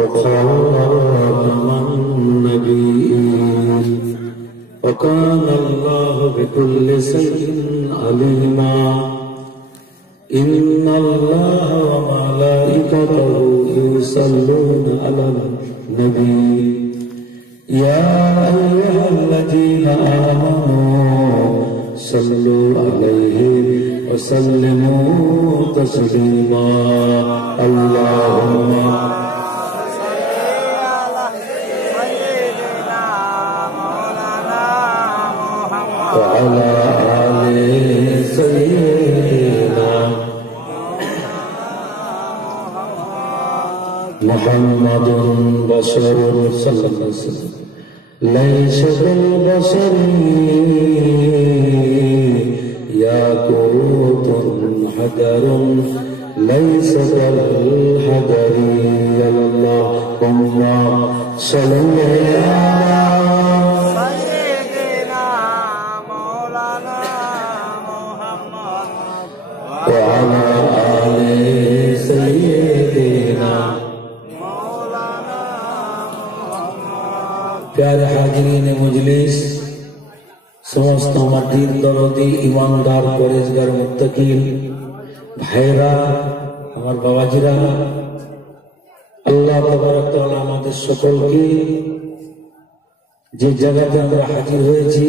وخاتم النبيين وكان الله بكل شيء عليما إن الله وملائكته يصلون على النبي يا أيها الذين آمنوا صلوا عليه وسلموا تسليما اللهم وعلى آل سيدنا محمد بشر صلى الله عليه وسلم ليس بالبشر ياقوت حجر ليس كالحجر اللهم صل على سيدنا مولانا محمد وعلى آل سيدنا مولانا محمد प्यारे हाजिरीन मजलिस समस्त আমার দিন দরদি ইমানদার পরেজগার মুত্তাকিন ভাইরা আমার বাবাজিরা আল্লাহ তাবারক তাআলা আমাদের সকলকে যে জায়গাতে আমরা হাজির হয়েছি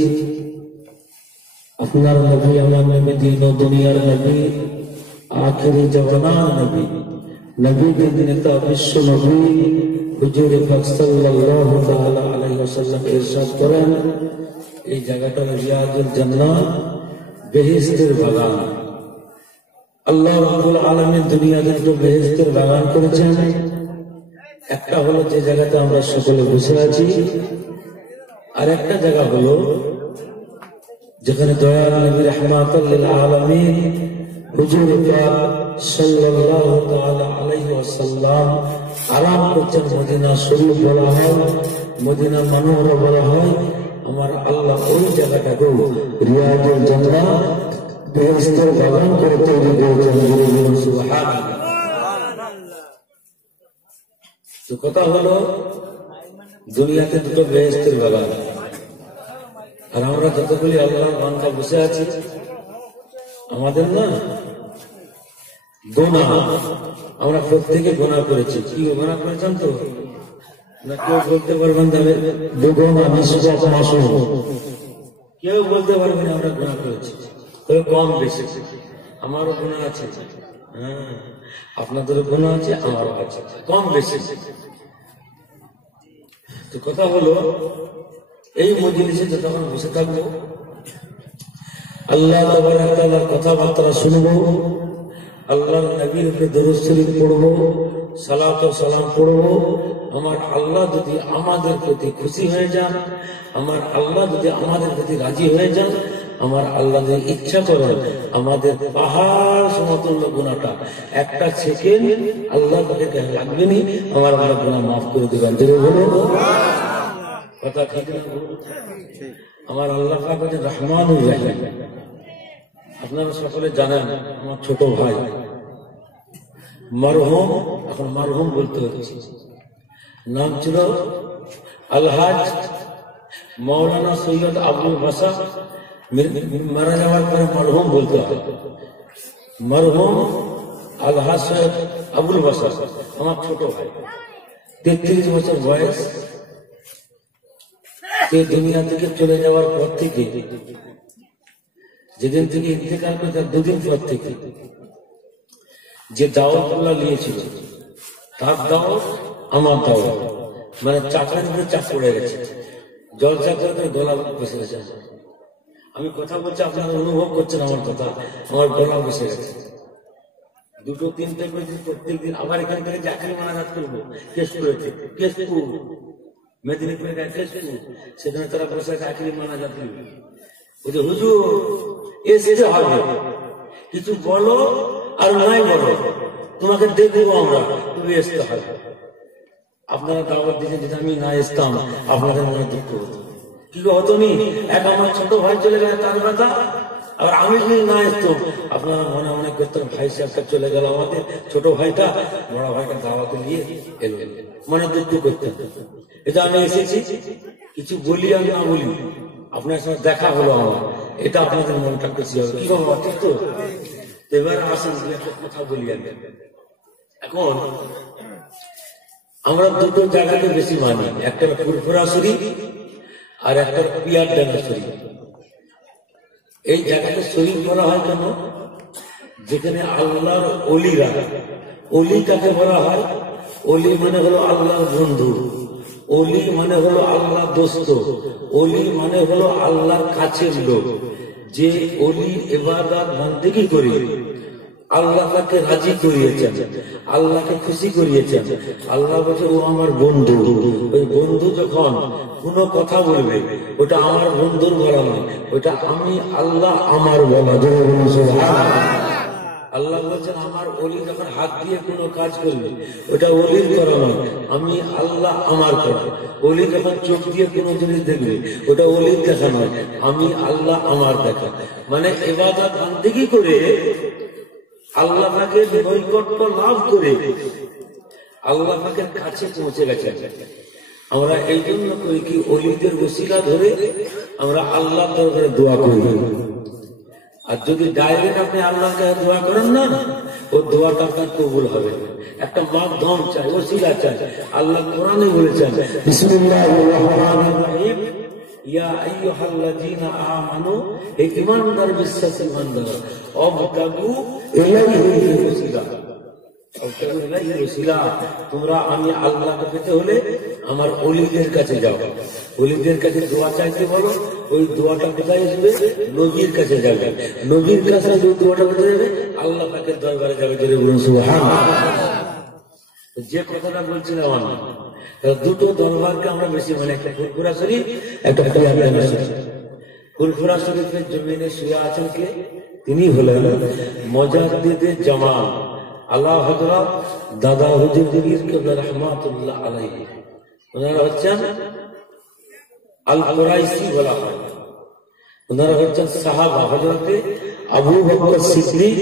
আপনার নবী আমার নবী দিন ও দুনিয়ার নবী আখিরি জামানার নবী নবীদের নেতা বিশ্ব নবী হুজুর পাক সাল্লাল্লাহু তাআলা আলাইহি ওয়াসাল্লাম ইরশাদ করেন এই জায়গাটা রিয়াজুল জান্নাত বেহেশতের বাগান আল্লাহ রাব্বুল আলামিন দুনিয়াতে তো বেহেশতের বাগান করেছেন একটা হলো যে জায়গাতে আমরা সকলে বসে আছি আর একটা জায়গা হলো যেখানে দয়াল নবী রাহমাতুল লিল আলামিন হুজুর পাক সাল্লাল্লাহু তাআলা আলাইহি ওয়াসাল্লাম আরাম করছেন মদিনা শরীফ বলা হয় মদিনা মনোহর বলা হয় আমার আল্লাহ ওই জায়গাটাকে রিয়াজুল জান্নাত বেহেশতের বাগান করে তৈরি করেছেন সুবহানাল্লাহ তো কথা হলো দুনিয়াতে দুটো বেহেশতের বাগান আর আমরা যতগুলি আল্লাহর বান্দা বসে আছি আমাদের না গুনাহ আমরা প্রত্যেকে গুনাহ করেছি কি গুনাহ করেছেন তো না কেউ বলতে পারবেন তবে দুগুণা নিষ্পাপ মাসুম কেউ বলতে পারবেন আমরা গুনাহ করেছি তবে কম বেশি আমারও গুনাহ আছে হ্যাঁ আপনাদেরও গুনাহ আছে আমারও আছে কম বেশি তো কথা হলো এই মজলিসে যখন বসে থাকবো আল্লাহ তাবারক তাআলার কথাবার্তা শুনবো আল্লাহর নবীর উপরে দরুদ শরীফ পড়বো সালাত ও সালাম পড়বো আমার আল্লাহ যদি আমাদের প্রতি খুশি হয়ে যান আমার আল্লাহ যদি আমাদের প্রতি রাজি হয়ে যান আমার আল্লাহ যদি ইচ্ছা করেন আমাদের পাহাড় সমতুল্য গুনাহটা একটা সেকেন্ড আল্লাহ তাকে লাগবে নি আমার আল্লাহ গুনাহ মাফ করে দিবেন কথা ঠিক না আমার আল্লাহ পাক হচ্ছেন রহমানুর রহিম আপনারা সকলে জানেন আমার ছোট ভাই মরহুম এখন মরহুম বলতে হচ্ছে নাম ছিল আলহাজ মৌলানা সৈয়দ আবুল বাসা মারা যাওয়ার পরে মরহুম বলতে হয় মরহুম আলহাজ সৈয়দ আবুল বাসা আমার ছোট ভাই 33 বছর বয়স এই দুনিয়া থেকে চলে যাওয়ার পর থেকে যেদিন থেকে ইন্তেকাল করে তার দুদিন পর থেকে যে দাওয়াতগুলো নিয়েছিল তার দাওয়াত আমার দাওয়াত মানে চাকরির উপরে চাপ পড়ে গেছে জল চাকরি গলা বসে গেছে আমি কথা বলছি আপনারা অনুভব করছেন আমার কথা আমার গলা বসে গেছে দুটো তিনটে প্রত্যেকদিন আবার এখান থেকে চাকরি মানা করবো কেস করেছে কেশপুর মেদিনীপুরে কেশপুর সেখানে তারা বসে চাকরি মানা যাত্রী ওই যে হুজুর এসে হবে কিছু বলো আর নাই বলো তোমাকে দেখবো আমরা তুমি আসতে হবে আপনারা দাওয়াত দিয়েছেন যদি আমি না আসতাম আপনাদের মনে দুঃখ হতো কি হতো নি এক আমার ছোট ভাই চলে গেলে তার কথা আর আমি যদি না আসতাম আপনারা মনে মনে করতেন ভাই সাহেবটা চলে গেল আমাদের ছোট ভাইটা বড় ভাইটা দাওয়াতে নিয়ে এলো মানে দুঃখ করতেন। এটা আমি এসেছি, কিছু বলি আমি না বলি, আপনার সঙ্গে দেখা হলো আমার, এটা আপনাদের মনটা খুশি হবে। কি বলবো, ঠিক তো? এবার আসেন একটা কথা বলি আমি। এখন আমরা দুটো জায়গাকে বেশি মানি, একটা ফুরফুরা শরীফ আর একটা পিয়ার ডানা শরীফ। এই জায়গাতে শরীফ বলা হয় কেন? যেখানে আল্লাহর অলিরা, অলি কাকে বলা হয়? অলি মানে হলো আল্লাহর বন্ধু, অলি মানে হলো আল্লাহ দোস্ত, অলি মানে হলো আল্লাহর কাছের লোক। যে অলি ইবাদত বন্দেগী করে আল্লাহ তাকে রাজি করিয়েছেন, আল্লাহকে খুশি করিয়েছেন। আল্লাহ বলছে ও আমার বন্ধু। ওই বন্ধু যখন কোন কথা বলবে, ওটা আমার বন্ধুর বলা নয়, ওটা আমি আল্লাহ আমার বলা। আল্লাহ বলছেন আমার অলি যখন হাত দিয়ে কোনো কাজ করবে, ওটা অলির করা নয়, আমি আল্লাহ আমার করা। অলি যখন চোখ দিয়ে কোনো জিনিস দেখবে, ওটা অলির দেখা নয়, আমি আল্লাহ আমার দেখা। মানে ইবাদত বন্দেগী করে আল্লাহ পাকের নৈকট্য লাভ করে আল্লাহ পাকের কাছে পৌঁছে গেছে। আমরা এই জন্য করি কি, অলিদের ওসিলা ধরে আমরা আল্লাহর দরবারে দোয়া করি। আর যদি ডাইরেক্ট আপনি আল্লাহকে দোয়া করেন না, ও দোয়াটা আপনার কবুল হবে। একটা মাধ্যম চাই, ওসিলা চাই। আল্লাহ কোরআনে বলেছেন বিসমিল্লাহির রহমানির রহিম, ইয়া আইয়ুহাল্লাযীনা আমানু, হে ঈমানদার বিশ্বাসী বান্দা, অবতাগু ইলাইহিল ওসিলা, তোমরা আমি আল্লাহকে পেতে হলে আমার অলিদের কাছে যাও। অলিদের কাছে দোয়া চাইতে বলো, ওই দোয়াটা কোথায় আসবে? নবীর কাছে যাবে। নবীর কাছে ওই দোয়াটা কোথায় যাবে? আল্লাহ পাকের দরবারে যাবে। যে কথাটা বলছিলাম আমি, দুটো দরবারকে আমরা বেশি মানে, একটা ফুরফুরা শরীফ, একটা পিয়ার ডানা শরীফ। ফুরফুরা শরীফের জমিনে শুয়ে আছেন কে? তিনি হলেন মুজাদ্দিদে জামান আল্লাহ হযরত দাদা হুজুর পীর কেবলা রাহমাতুল্লাহ আলাইহি। ওনারা হচ্ছেন আল কুরাইশি বলা হয়। ওনারা হচ্ছেন সাহাবা হযরতে আবু বকর সিদ্দিক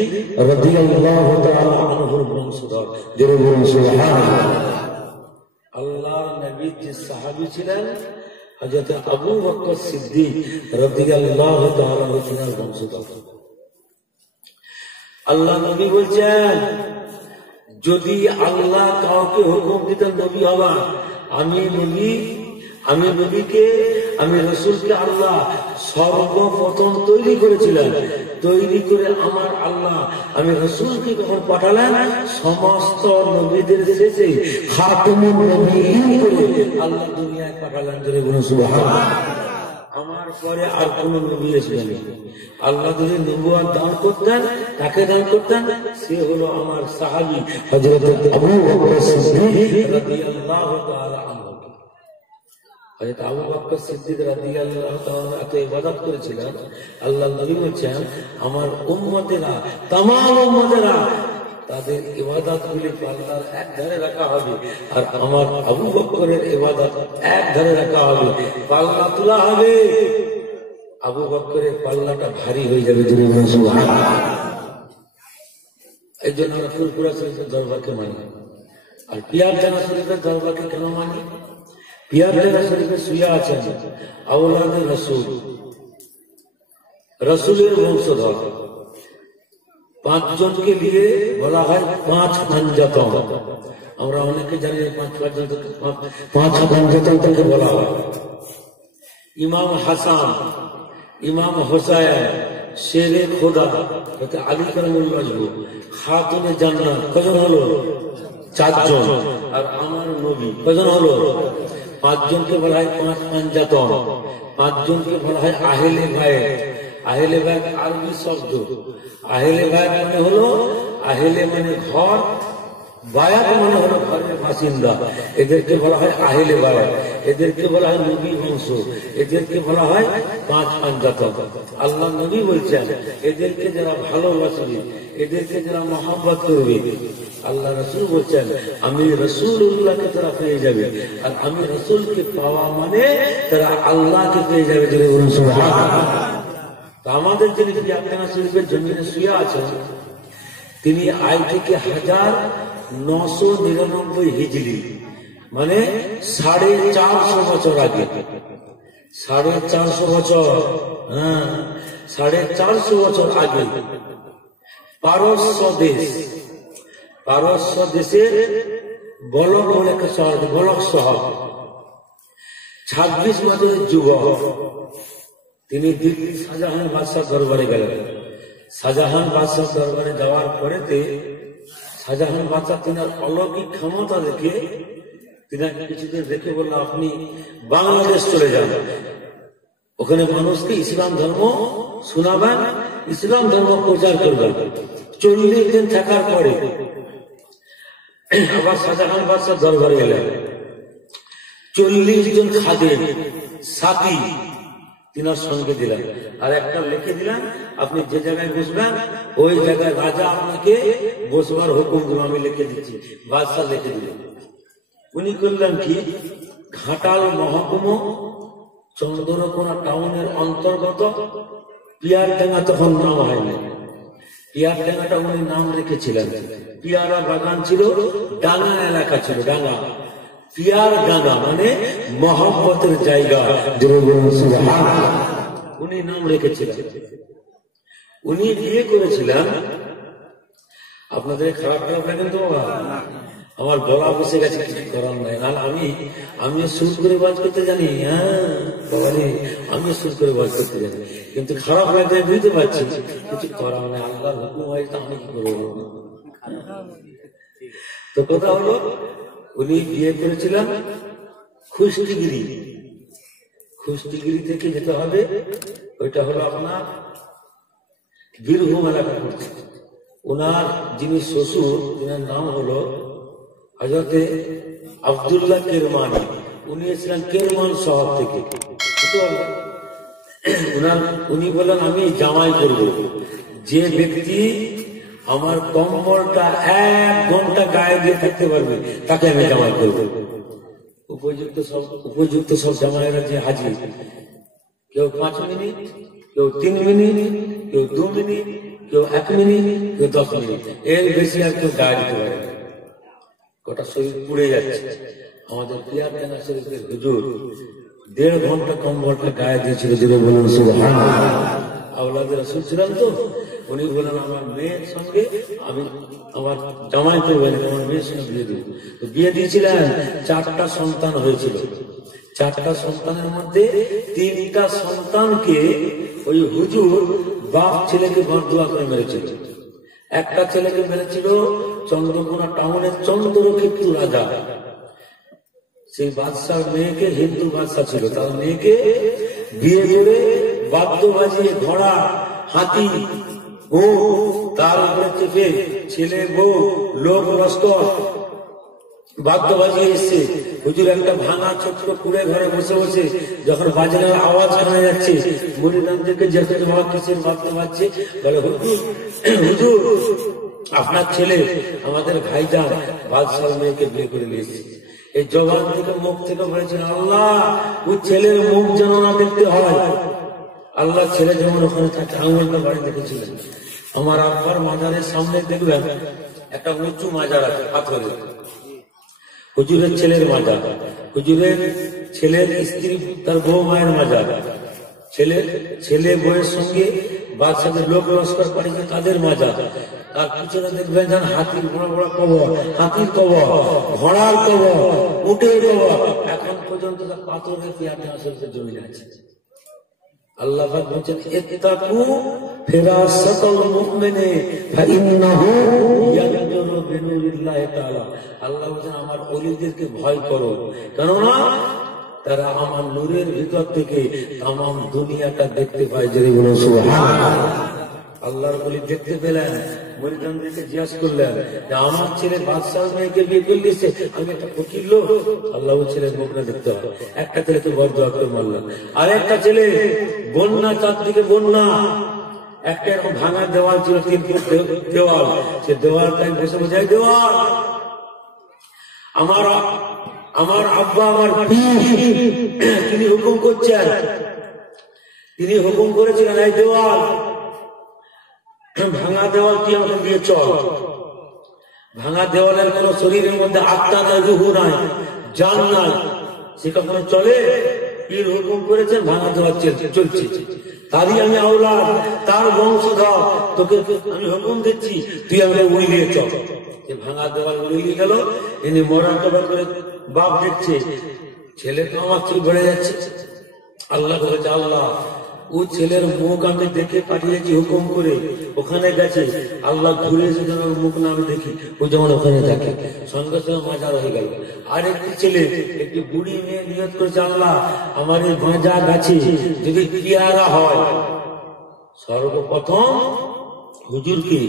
রাদিয়াল্লাহু তাআলা আনহুর বংশধর। জোরে বলুন সুবহানাল্লাহ। আল্লাহর নবী যে সাহাবী ছিলেন হযরত আবু বকর সিদ্দিক রাদিয়াল্লাহু তাআলা আনহুর বংশধর। আল্লাহ নবী বলছেন, যদি আল্লাহ কাউকে হুকুম দিতেন নবী হবা, আমি নবীকে, আমি রসুলকে আল্লাহ সর্বপ্রথম তৈরি করেছিলেন। তৈরি করে আমার আল্লাহ আমি রসুলকে যখন পাঠালেন, সমস্ত নবীদের শেষে খাতমুন নবীয়্যিন করে আল্লাহ দুনিয়ায় পাঠালেন। জোরে বলুন সুবহানাল্লাহ। আমার পরে আর কোন নবী আসবেন। আল্লাহ যদি নবুয়ত দান করতেন, তাকে দান করতেন, সে হলো আমার সাহাবী হযরত আবু বকর সিদ্দিক রাদিয়াল্লাহু তাআলা আনহু। হযরত আবু বকর সিদ্দিক রাদিয়াল্লাহু তাআলা এত ইবাদত করেছিলেন, আল্লাহ নবী বলেছেন আমার উম্মতেরা, तमाम উম্মতেরা তাদের ইবাদত গুলি পাল্লার এক ধারে রাখা হবে, আর আমার আবু বকরের ইবাদত এক ধারে রাখা হবে, পাল্লা তোলা হবে। আবু বকরের পাল্লাটা ভারী হয়ে যাবে। জোরে বলুন সুবহানাল্লাহ। এই জন্য আমরা ফুরফুরা শরীফের দরবারকে মানি। আর পিয়ার ডানা শরীফের দরবারকে কেন মানি? পিয়ার ডানা শরীফে শুয়ে আছেন আওলাদে রাসূল, রাসূলের বংশধর। পাঁচজনকে দিয়ে বলা হয় পাঁচ পাঞ্জাতন। আমরা অনেকে জানি পাঁচ পাঞ্জাতন থেকে বলা হয়। ইমাম হাসান, ইমাম হোসাইন, শেরে খোদা আলী কারামুল্লাহ, খাতুনে জান্নাত, কজন হলো? চারজন। আর আমার নবী কজন হলো? পাঁচজনকে বলা হয় পাঁচ পাঞ্জাতন। পাঁচজনকে বলা হয় আহলে বাইত। আহলে বাইত আরবি শব্দ। আহলে বাইত মানে হলো, আহলে মানে ঘর, বায়াত মানে হলো ঘরের বাসিন্দা। এদেরকে বলা হয় আহলে বায়াত, এদেরকে বলা হয় নবী বংশ, এদেরকে বলা হয় পাঁচ পাঞ্জাতন। আল্লাহ নবী বলছেন এদেরকে যারা ভালোবাসবে, এদেরকে যারা মহব্বত করবে, আল্লাহ রাসূল বলছেন আমি রাসূলুল্লাহকে তারা পেয়ে যাবে। আর আমি রাসূলকে পাওয়া মানে তারা আল্লাহকে পেয়ে যাবে। যদি বলুন সুবহানাল্লাহ। আমাদের যিনি পিয়ার ডানা শরীফের জমিনে শুয়ে আছেন, তিনি আজ থেকে 1999 হিজরি মানে 450 বছর আগে, 450 বছর, হ্যাঁ 450 বছর আগে পারস্য দেশের বলক বলে একটা শহর, বলক শহর, 26 বছরের যুবক তিনি দিল্লি শাহজাহান বাদশাহ দরবারে গেলেন। শাহজাহান বাদশাহ দরবারে যাওয়ার পরেতে শাহজাহান বাদশাহ তিনার অলৌকিক ক্ষমতা দেখে তিনাকে কিছুদিন রেখে বলল, আপনি বাংলাদেশ চলে যান, ওখানে মানুষকে ইসলাম ধর্ম শোনাবেন, ইসলাম ধর্ম প্রচার করবেন। 40 দিন থাকার পরে আবার শাহজাহান বাদশাহ দরবারে গেলেন। 40 জন খাদেম সাথী তিনার সঙ্গে দিলেন, আর একটা লিখে দিলেন, আপনি যে জায়গায় বসবেন ওই জায়গায় রাজা আপনাকে বসবার হুকুম দিল, আমি লিখে দিচ্ছি। বাদশাহ লিখে দিলেন। উনি করলেন কি, ঘাটাল মহকুমা চন্দ্রকোনা টাউনের অন্তর্গত পিয়ারডাঙ্গা, তখন নাম হয়নি, পিয়ারডাঙ্গাটা উনি নাম রেখেছিলেন। পিয়ারা বাগান ছিল, ডাঙ্গা এলাকা ছিল, ডাঙ্গা, পিয়ার ডাঙ্গা মানে মহব্বতের জায়গা, উনি নাম রেখেছিলেন। উনি বিয়ে করেছিলেন, আপনাদের খারাপ লাগেন তো, আমার বলা বসে গেছে, কিছু করার নাই। না আমিও সুর করে বাজ করতে জানি, হ্যাঁ বাবারে আমিও সুর করে বাজ করতে জানি, কিন্তু খারাপ লাগবে বুঝতে পারছি, কিছু করার নাই, আল্লাহর হুকুম হয়, তা আমি কি করবো। তো কথা হলো, উনি বিয়ে করেছিলেন খুস্তিগিরি থেকে যেতে হবে, ওইটা হলো আপনার বীরভূম এলাকা পড়ছে। ওনার যিনি শ্বশুর, ওনার নাম হলো হযরতে আব্দুল্লাহ কেরমানি, উনি এসেছিলেন কেরমান শহর থেকে। উনি বললেন, আমি জামাই করব, যে ব্যক্তি আমার কম্বলটা 1 ঘন্টা গায়ে দিয়ে থাকতে পারবে তাকে আমি জামাই করব। উপযুক্ত সব জামাইরা যে হাজির, কেউ 5 মিনিট, কেউ 3 মিনিট, কেউ 2 মিনিট, কেউ 1 মিনিট, কেউ 10 মিনিট, এর বেশি আর কেউ গায়ে দিতে পারে। গোটা শরীর পুড়ে যাচ্ছে। আমাদের পিয়ারডাঙ্গা শরীফের হুজুর 1.5 ঘন্টা কম্বলটা গায়ে দিয়েছিল, যেটা বলুন সুবহানাল্লাহ। আওলাদ রাসূল ছিলেন তো, উনি বলেন, আমার মেয়ের সঙ্গে আমি আমার জামাই করবেন, আমার মেয়ের সঙ্গে বিয়ে দেব। তো বিয়ে দিয়েছিলেন, 4টা সন্তান হয়েছিল। 4টা সন্তানের মধ্যে 3টা সন্তানকে ওই হুজুর বাপ ছেলেকে বরদোয়া করে মেরেছিল। একটা ছেলেকে মেরেছিল চন্দ্রকোনা টাউনের চন্দ্রক্ষেত্র রাজা, সেই বাদশার মেয়েকে, হিন্দু বাদশা ছিল, তার মেয়েকে বিয়ে করে বাদ্য বাজিয়ে ঘোড়া, হাতি, ও তার উপরে চেপে ছেলে, বউ, লোক লস্কর বাদ্য বাজিয়ে এসছে। হুজুর একটা ভাঙা ছোট্ট কুড়ে ঘরে বসে বসে যখন বাজনার আওয়াজ শোনা যাচ্ছে, মুরিদানদেরকে যেতে বাবা কিসের বাদ্য বাজছে, বলে হুজুর আপনার ছেলে আমাদের ভাইজান বাদশার মেয়েকে বিয়ে করে নিয়েছে। এই জবান থেকে, মুখ থেকে বলেছেন, আল্লাহ ওই ছেলের মুখ যেন না দেখতে হয়। আল্লাহ ছেলে যেমন ওখানে থাকে, আঙুলটা বাড়ি দেখেছিলেন। আমার আব্বার মাজারের সামনে দেখবেন একটা উঁচু মাজার আছে পাথরের, হুজুরের ছেলের মাজার, হুজুরের ছেলের স্ত্রী তার বউ মায়ের মাজার, ছেলে বউয়ের সঙ্গে বাদশাদের লোক লস্কর পাঠিয়েছে তাদের মাজার। তার পিছনে দেখবেন যেন হাতির বড় বড় কবর, হাতির কবর, ঘোড়ার কবর, উটের কবর, এখন পর্যন্ত তার পাথরের পিয়ারডাঙ্গা শরীফের জমি আছে। আল্লাহ পাক বলেছেন, ইত্তাকু ফিরাসাতাল মুমিনি ফাইন্নাহু ইয়ানজুরু বিনুরিল্লাহি তাআলা। আল্লাহ বলেছেন, আমার ওলিদেরকে ভয় করো, কেননা তারা আমার নূরের ভিতর থেকে তামাম দুনিয়াটা দেখতে পায়। যদি বলো সুবহানাল্লাহ। আল্লাহর ওলি দেখতে পেলেন, মুরিদানদেরকে জিজ্ঞাসা করলেন যে আমার ছেলে বাদশাহ মেয়েকে বিয়ে করে দিয়েছে, আমি একটা ফকির লোক, আল্লাহ ছেলের মুখটা দেখতে হবে। একটা ছেলে তো বরদোয়া করে মারলেন, আর একটা ছেলে বন্যা, চারদিকে বন্যা, একটা এরকম ভাঙা দেওয়াল ছিল, 3 ফুট দেওয়াল, সে দেওয়ালটাই বসে বসে, দেওয়াল আমার আব্বা, আমার তিনি হুকুম করছেন, তিনি হুকুম করেছিলেন, এই দেওয়াল, ভাঙা দেওয়াল কি আমাকে দিয়ে চল। ভাঙা দেওয়ালের কোন শরীরের মধ্যে আত্মা নাই, রুহু নাই, জান নাই, সে কখনো চলে? পীর হুকুম করেছেন, ভাঙা দেওয়া চলছে, তারই আমি আওলাদ, তার বংশধর, তোকে আমি হুকুম দিচ্ছি, তুই আমাকে উড়িয়ে চল। ভাঙা দেওয়াল উড়িয়ে গেল, ইনি মরা কবার করে বাপ দেখছে, ছেলে তো আমার চুল বেড়ে যাচ্ছে। আল্লাহ বলেছে, আল্লাহ ও ছেলের মুখ আমি দেখে পাঠিয়েছি হুকুম করে, ওখানে গেছে, আল্লাহ ঘুরে এসে যেন ওর মুখ না আমি দেখি, ও যেমন ওখানে থাকে। সঙ্গে সঙ্গে মাজার হয়ে গেল। আর একটি ছেলে, একটি বুড়ি মেয়ে নিয়ত করেছে, আল্লাহ আমার এই ভাঁজা গাছে যদি পেয়ারা হয়, সর্বপ্রথম হুজুরকে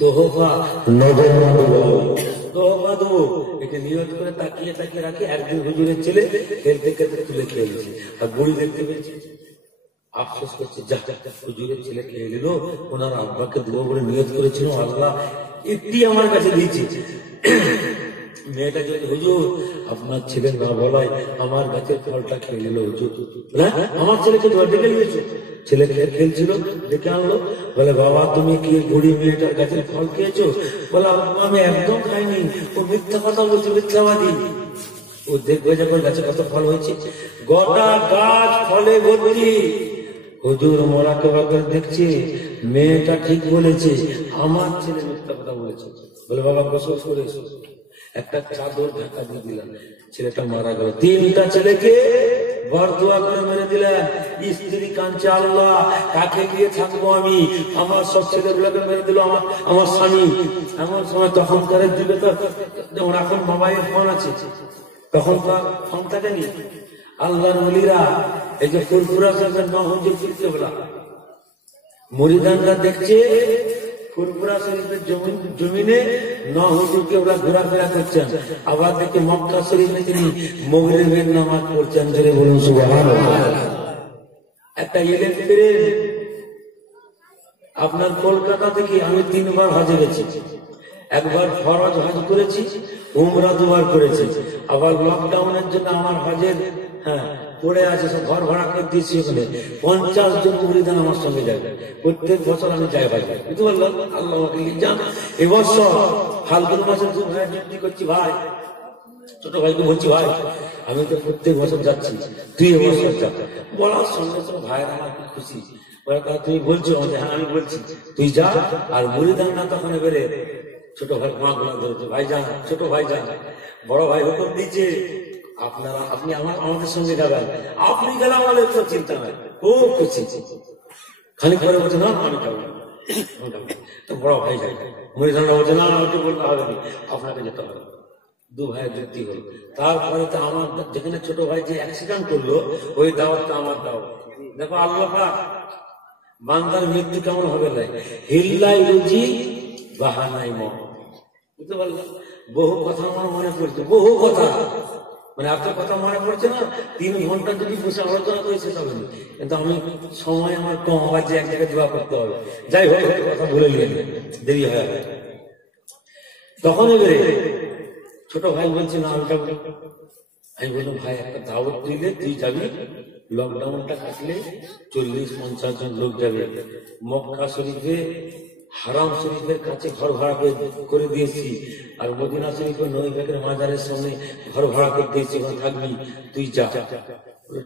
তোহফা দেবো। একে নিয়ত করে তাকিয়ে তাকিয়ে রাখি। একদিন হুজুরের ছেলে খেলতে খেলতে তুলে খেয়ে গেছে, আর বুড়ি দেখতে পেয়েছে, আফসোস করছে, যা হুজুরের ছেলে খেয়ে নিল, ওনার আব্বাকে দেবো বলে নিয়ত করেছিল, আল্লাহ একটি আমার কাছে দিয়েছে। মেয়েটা যদি, হুজুর আপনার ছেলে না বলায় আমার গাছের ফলটা খেয়ে নিল হুজুর। আমার ছেলেকে ডেকে নিয়েছো? ছেলে খেলছিল, ডেকে আনলো, বলে বাবা তুমি কি বুড়ি মেয়েটার গাছের ফল খেয়েছো? বলে আমি একদম খাইনি, ও মিথ্যা কথা বলছে, মিথ্যাবাদী। ও দেখবে যখন গাছে কত ফল হয়েছে, গোটা গাছ ফলে ভর্তি। হুজুর মোরাকে বাজার দেখছে, মেয়েটা ঠিক বলেছে, আমার ছেলে মিথ্যা কথা বলেছে। বলে বাবা গোসল করে এসো। একটা চাদর ঢাকা দিয়ে দিলাম, ছেলেটা মারা গেল। তিনটা ছেলেকে বরদোয়া করে মেরে দিলেন। স্ত্রী কাঁদছে, আল্লাহ কাকে গিয়ে থাকবো আমি, আমার সব ছেলেগুলোকে মেরে দিল আমার স্বামী। এমন সময় তখনকার যুগে তো যেমন এখন মোবাইল ফোন আছে, তখন তো ফোন থাকেনি। আল্লাহর ওলিরা এই যে ফুরফুরা মুরিদানরা দেখছে, ফুরফুরা শরীফের জমিনে হুজুরকে ওরা ঘোরাফেরা করছেন, আবার দেখে মক্কা শরীফে তিনি মাগরিবের নামাজ পড়ছেন। ধরে বলুন সুবহানাল্লাহ। একটা ইলেকট্রিক, আপনার কলকাতা থেকে আমি 3 বার হজে গেছি। একবার ফরজ হজ করেছি, উমরা 2 বার করেছি। আবার লকডাউনের জন্য আমার হজের পড়ে আছে, সব ঘর ভাড়া করে দিয়েছি। ওখানে 50 জন মুরিদান আমার সঙ্গে যাবে। প্রত্যেক বছর আমি যাই ভাই, বুঝতে পারলাম। আল্লাহ যান। এবছর ফাল্গুন মাসে 2 ভাই ডিউটি করছি, ভাই ছোট ভাইকে বলছি, ভাই আমি তো প্রত্যেক বছর যাচ্ছি, তুই এবছর যা। বলার সঙ্গে সঙ্গে ভাইয়ের আমার খুশি। তুমি বলছো? হ্যাঁ আমি বলছি, তুই যা। আর মুরিদান না তখন বেড়ে ছোট ভাই মাগুলা ধরেছে, ভাই যান, ছোট ভাই যান। বড় ভাই হুকুম দিচ্ছে, আপনি আমাদের সঙ্গে যাবেন। আপনি গেলে আমাদের তো চিন্তা নাই, খুব খুশি। খানিক পরে বলছে, না আমি যাবো। তো বড় ভাই যাই, মুরিদানরা বলছে, না ওকে বলতে হবে না, আপনাকে যেতে হবে। 2 ভাইয়ের যুক্তি হল। তারপরে তো আমার যেখানে ছোট ভাই যে অ্যাক্সিডেন্ট করলো, ওই দাওয়াতটা আমার দাওয়াত। দেখো আল্লাহ পাক বান্দার মৃত্যু কেমন হবে না, হিল্লাই রুজি বাহানাই মন। বুঝতে পারলাম? বহু কথা আমার মনে পড়ছে, বহু কথা, মানে আপনার কথা মনে পড়ছে না। 3 ঘন্টা যদি বসে আলোচনা করে শেষ হবে না, কিন্তু আমি সময় আমার কম হওয়ার, যে এক জায়গায় দোয়া করতে হবে। যাই হোক, কথা ভুলে নিয়ে দেরি হয়ে যাবে। তখন এবারে ছোট ভাই বলছে, না আমি যাবো। আমি বললাম, ভাই একটা দাওয়াত দিলে তুই যাবি, লকডাউনটা কাটলে 40-50 জন লোক যাবে। মক্কা শরীফে হারাম শরীফের কাছে ঘর ভাড়া করে দিয়েছি, আর মদিনা শরীফের নবী পাকের মাজারের সামনে ঘর ভাড়া করে দিয়েছি, ওখানে থাকবি, তুই যা।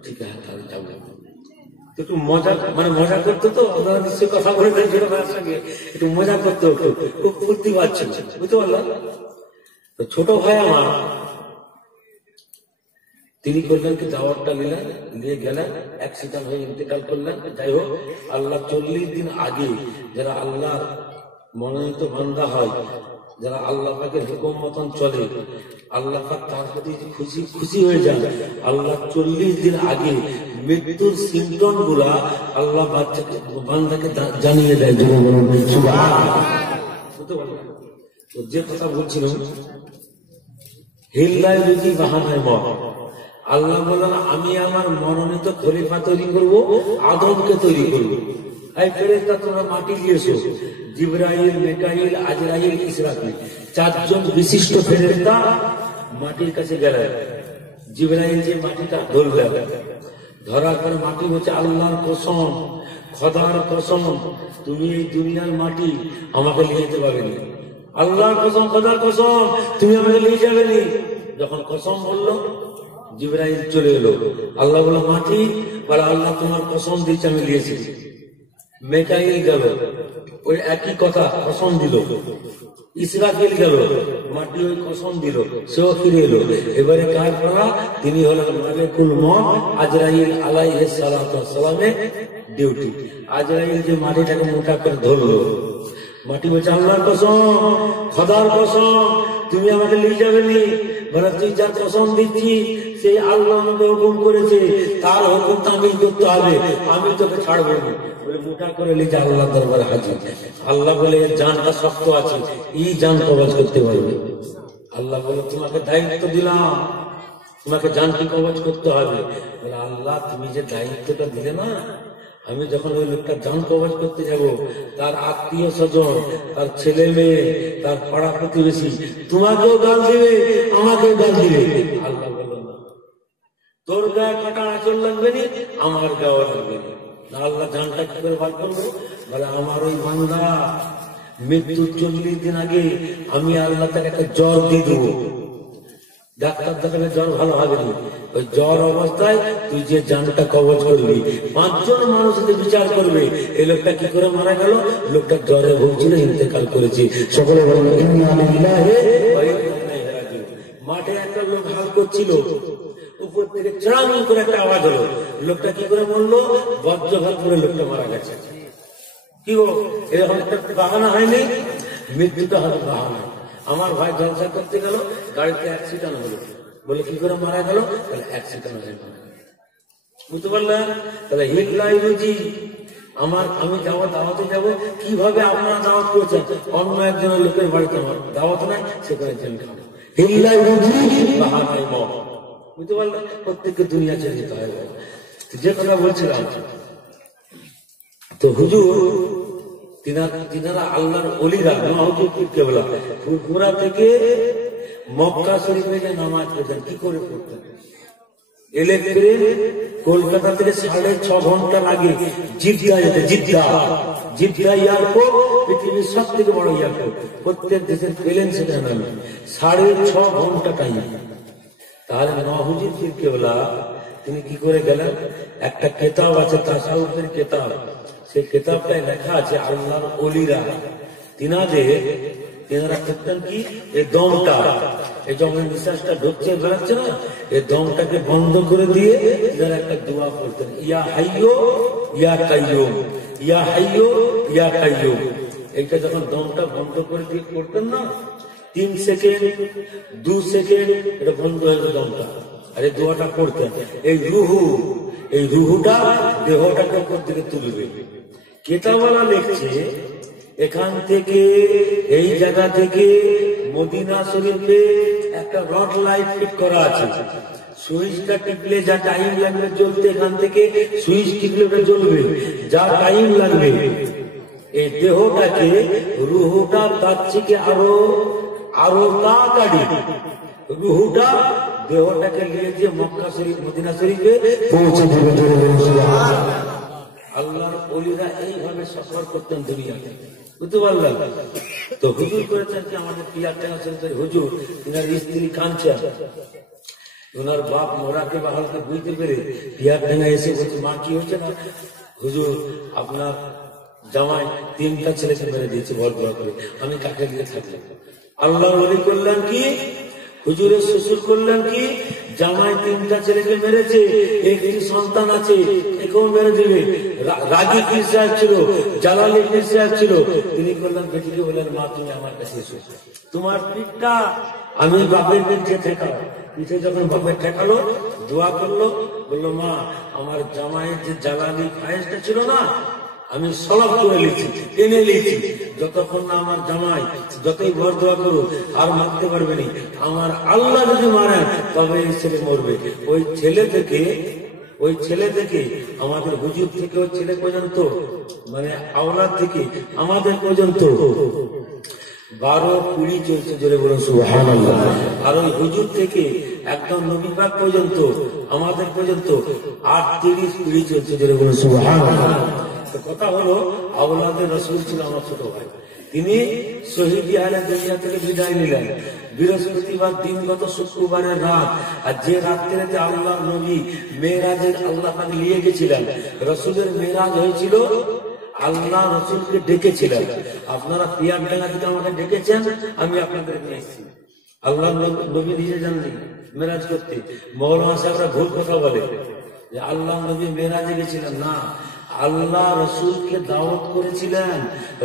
ঠিক আছে, তাহলে যাবো। একটু মজা, মানে মজা করতো তো, আপনারা নিশ্চয়ই কথা বলে দেন ছোট ভাইয়ের সঙ্গে, একটু মজা করতে হতো, খুব ফুর্তি পাচ্ছিল, বুঝতে পারলাম। তো ছোট ভাই আমার, তিনি করলেন কি দাওয়াতটা নিয়ে গেলেন, অ্যাক্সিডেন্ট হয়ে ইন্তেকাল করলেন। যাই হোক, আল্লাহ 40 দিন আগে যারা আল্লাহ মনোনীত বান্দা হয়, যারা আল্লাহ পাকের হুকুম মতন চলে, আল্লাহ পাক তার প্রতি খুশি হয়ে যান। আল্লাহ 40 দিন আগে মৃত্যুর সিমটম গুলা আল্লাহ বান্দাকে জানিয়ে দেয়। যে কথা বলছিলাম, হিল্লাই রুজি বাহানায় মত। আল্লাহ বলেন, আমি আমার মনোনীত খলিফা তৈরি করব, আদমকে তৈরি করব। এই ফেরেশতা তোমরা মাটি দিয়েছো, জিবরাইল, মিকাইল, আজরাইল, ইসরাফিল, 4 জন বিশিষ্ট ফেরেশতা মাটির কাছে গেলেন। জিবরাইল যে মাটিটা ধরলেন, ধরার পর মাটি হচ্ছে, আল্লাহর কসম, খোদার কসম, তুমি এই দুনিয়ার মাটি আমাকে নিয়ে যেতে পারবে না। আল্লাহর কসম, খোদার কসম, তুমি আমাকে নিয়ে যাবে না। যখন কসম বললো জিবরাইল চলে এলো। আল্লাহ বলল মাটি, বলে আল্লাহ তোমার কসম দিচ্ছে আমি দিয়েছি। মেকাইল গেল, ওই একই কথা কসম দিল। ইসরাফিল গেল, মাটি ওই কসম দিল, সেও ফিরে এলো। এবারে কার পালা? তিনি হলেন মালিকুল মউত আজরাইল আলাইহিস সালাতু ওয়াস সালামের ডিউটি। আজরাইল যে মাটিটাকে মোটা করে ধরলো, মাটি বলছে আল্লাহর কসম, খোদার কসম, তুমি আমাকে নিয়ে যাবে নি। বলে তুই যার কসম দিচ্ছি সেই আল্লাহ আমাকে হুকুম করেছে, তার হুকুম তামিল করতে হবে, আমি তোকে ছাড়বো না। বলে মোটা করে লিখে আল্লাহ দরবারে হাজির। আল্লাহ বলে জানটা শক্ত আছে, এই জান কবজ করতে পারবে। আল্লাহ বলে তোমাকে দায়িত্ব দিলাম, তোমাকে জানকে কবজ করতে হবে। বলে আল্লাহ তুমি যে দায়িত্বটা দিলে না, আমি যখন ওই লোকটা জান কবজ করতে যাব, তার আত্মীয় স্বজন, তার ছেলে মেয়ে, তার পাড়া প্রতিবেশী তোমাকেও গাল দিবে, আমাকেও গাল দিবে। আল্লাহ বলল না, তোর গায়ে কাটা আঁচল লাগবে নি, আমার গায়ে লাগবে না। আল্লাহ জানটা কি করে বার করবো? বলে আমার ওই বান্দা মৃত্যু 40 দিন আগে আমি আল্লাহ তাকে একটা জ্বর দিয়ে দেবো। ডাক্তার দেখালে জ্বর ভালো হবে না, ওই জ্বর অবস্থায় তুই যে জানটা কবজ করবি, 5 জন মানুষ বিচার করবে এই লোকটা কি করে মারা গেল, লোকটা জ্বরে ভুগছিল, ইন্তেকাল করেছে। সকলে বলেন ইন্না লিল্লাহি ওয়া ইন্না ইলাইহি রাজিউন। মাঠে একটা লোক হাল করছিল, উপর থেকে চাং করে একটা আওয়াজ হলো, লোকটা কি করে মরলো? বজ্রঘাত করে লোকটা মারা গেছে। কি গো, এরকম একটা বাহানা হয়নি? মৃত্যুটা হবে বাহানা। আমার ভাই জলসা করতে গেল, গাড়িতে অ্যাক্সিডেন্ট হলো। বলে কি করে মারা গেল? তাহলে অ্যাক্সিডেন্ট হয়ে গেল। বুঝতে পারলেন? তাহলে হিল্লাই রুজি আমি যাবো, দাওয়াতে যাবো, কিভাবে আপনারা দাওয়াত করেছেন? অন্য একজনের লোকের বাড়িতে আমার দাওয়াত নাই, সেখানে জেল খাবো। হিল্লাই রুজি বাহানাই মত। বুঝতে পারলেন? প্রত্যেককে দুনিয়া ছেড়ে যেতে হয়। যে কথা বলছিলাম, তো হুজুর তিনারা আল্লাহর ওলিরা, কেবলা ফুরফুরা থেকে মক্কা শরীফে যে নামাজ পড়তেন, কি করে পড়তেন? ইলেকট্রিক কলকাতা থেকে 6.5 ঘন্টা লাগে জিদ্দা যেতে। জিদ্দা এয়ারপোর্ট পৃথিবীর সব থেকে বড় এয়ারপোর্ট, প্রত্যেক দেশের প্লেন সেখানে নামে। 6.5 ঘন্টা টাইম। তাহলে হুজুর পীর কেবলা তিনি কি করে গেলেন? একটা কেতাব আছে, তাসাউফের কেতাব, সেই কেতাবটায় লেখা আছে আল্লাহর ওলিরা তেনারা করতেন কি, এই দমটা, এই যখন নিঃশ্বাসটা ঢুকছে বেড়াচ্ছে না, এই দমটাকে বন্ধ করে দিয়ে তেনারা একটা দোয়া করতেন, ইয়া হাইয়ো ইয়া কাইয়ুম, ইয়া হাইয়ো ইয়া কাইয়ুম। এইটা যখন দমটা বন্ধ করে দিয়ে করতেন না, 3 সেকেন্ড 2 সেকেন্ড এটা বন্ধ হয়ে গেল দমটা, আর এই দোয়াটা করতেন। এই রুহুটা দেহটাকে উপর দিকে তুলবে। কেতাবওয়ালা লিখছে এখান থেকে, এই জায়গা থেকে মদিনা শরীফে একটা রড লাইট ফিট করা আছে। সুইচটা টিপলে যা টাইম লাগবে জ্বলতে, এখান থেকে সুইচ টিপলে ওটা জ্বলবে, যা টাইম লাগবে। এই দেহটাকে, রুহুটা তার থেকে আরো তাড়াতাড়ি রুহুটা দেহটাকে নিয়ে যে মক্কা শরীফ মদিনা শরীফে পৌঁছে দেবে। আল্লাহর ওলিরা এইভাবে সফর করতেন দুনিয়াতে। বুঝতে পারলেন? তো হুজুর করেছেন কি, আমাদের পিয়ারটাঙ্গা সেন্টারে হুজুর, তিনার স্ত্রী কাঞ্চা, ওনার বাপ মোরাকে বাহালকে বুঝতে পেরে পিয়ারটাঙ্গা এসে বলছে, মা কি হচ্ছে না? হুজুর আপনার জামাই 3টা ছেলেকে মেরে দিয়েছে ভরদোয়া করে, আমি কাকে দিয়ে থাকলাম। আল্লাহর ওলি করলেন কি, হুজুরের শ্বশুর করলেন কি, জামাই 3টা ছেলেকে মেরেছে, একটি সন্তান আছে, একেও মেরে দিবে। রাগী পীর সাহেব ছিল, জালালি পীর সাহেব ছিল, তিনি করলেন বেটিকে বললেন, মা তুমি আমার কাছে এসো, তোমার পিঠটা আমি বাপের পিঠে ঠেকাও। পিঠে যখন বাপের ঠেকালো, দোয়া করলো, বললো মা আমার জামাইয়ের যে জালালি ফায়েজটা ছিল না, আমি সলভ করে লিখছি, টেনে লিখছি, যতক্ষণ না আমার জামাই যতই ঘর দোয়া করুক আর মারতে পারবে না, আমার আল্লাহ যদি মারেন তবে এই ছেলে মরবে। ওই ছেলে থেকে আমাদের হুজুর থেকে ওই ছেলে পর্যন্ত, মানে আওলাদ থেকে আমাদের পর্যন্ত 12-20 চলছে, জোরে বলুন সুবহানাল্লাহ। আর ওই হুজুর থেকে একদম নবী পাক পর্যন্ত, আমাদের পর্যন্ত 38-20 চলছে, জোরে বলুন সুবহানাল্লাহ। কথা হলো আওলাদের রাসূল ছিল আমার ছোট ভাই, তিনি শহীদি হালে দুনিয়া থেকে বিদায় নিলেন বৃহস্পতিবার দিনগত শুক্রবারের রাত। আর যে রাত্রিতে আল্লাহ নবী মেরাজের আল্লাহ পাক নিয়ে গেছিলেন, রসুলের মেরাজ হয়েছিল, আল্লাহ রসুলকে ডেকেছিলেন। আপনারা পিয়ার ডাঙ্গা থেকে আমাকে ডেকেছেন, আমি আপনাদের নিয়ে এসেছি। আল্লাহ নবী নিজে জাননি মেরাজ করতে। মৌলানা সাহেবরা ভুল কথা বলে যে আল্লাহ নবী মেরাজে গেছিলেন। না, আল্লাহ রসুলকে দাওয়াত করেছিলেন,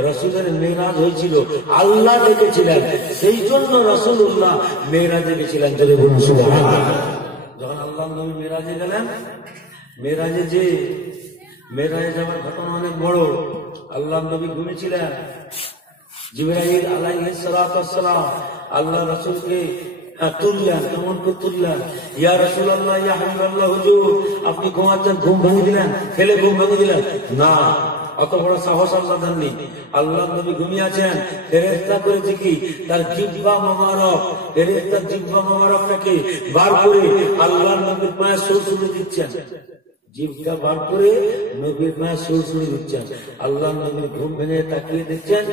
রসুলের মেরাজ হয়েছিল, আল্লাহ ডেকেছিলেন, সেই জন্য রসুল্লাহ মেরাজে গেছিলেন। যদি বলুন সুবহানাল্লাহ। যখন আল্লাহ নবী মেরাজে গেলেন, মেরাজে যাওয়ার ঘটনা অনেক বড়। আল্লাহ নবী ঘুমিয়েছিলেন, জিবরাইল আলাইহিস সালাতু ওয়াস সালাম আল্লাহ রসুলকে তুললেন। কেমন করে তুললেন? ইয়া রাসূলুল্লাহ, ইয়া হাবিবাল্লাহ, হুজুর আপনি ঘুমাচ্ছেন, ঘুম ভেঙে দিলেন, ফেলে ঘুম ভেঙে দিলেন না, অত বড় সাহস আল্লাহ দেননি। আল্লাহ নবী ঘুমিয়ে আছেন, ফেরেশতা করেছে কি তার জিহ্বা মোবারক, ফেরেশতার জিহ্বা মোবারকটাকে বার করে আল্লাহ নবীর পায়ে সুরসুরি দিচ্ছেন, জিহ্বা বার করে নবীর পায়ে সুরসুরি দিচ্ছেন। আল্লাহ নবীর ঘুম ভেঙে তাকিয়ে দেখছেন,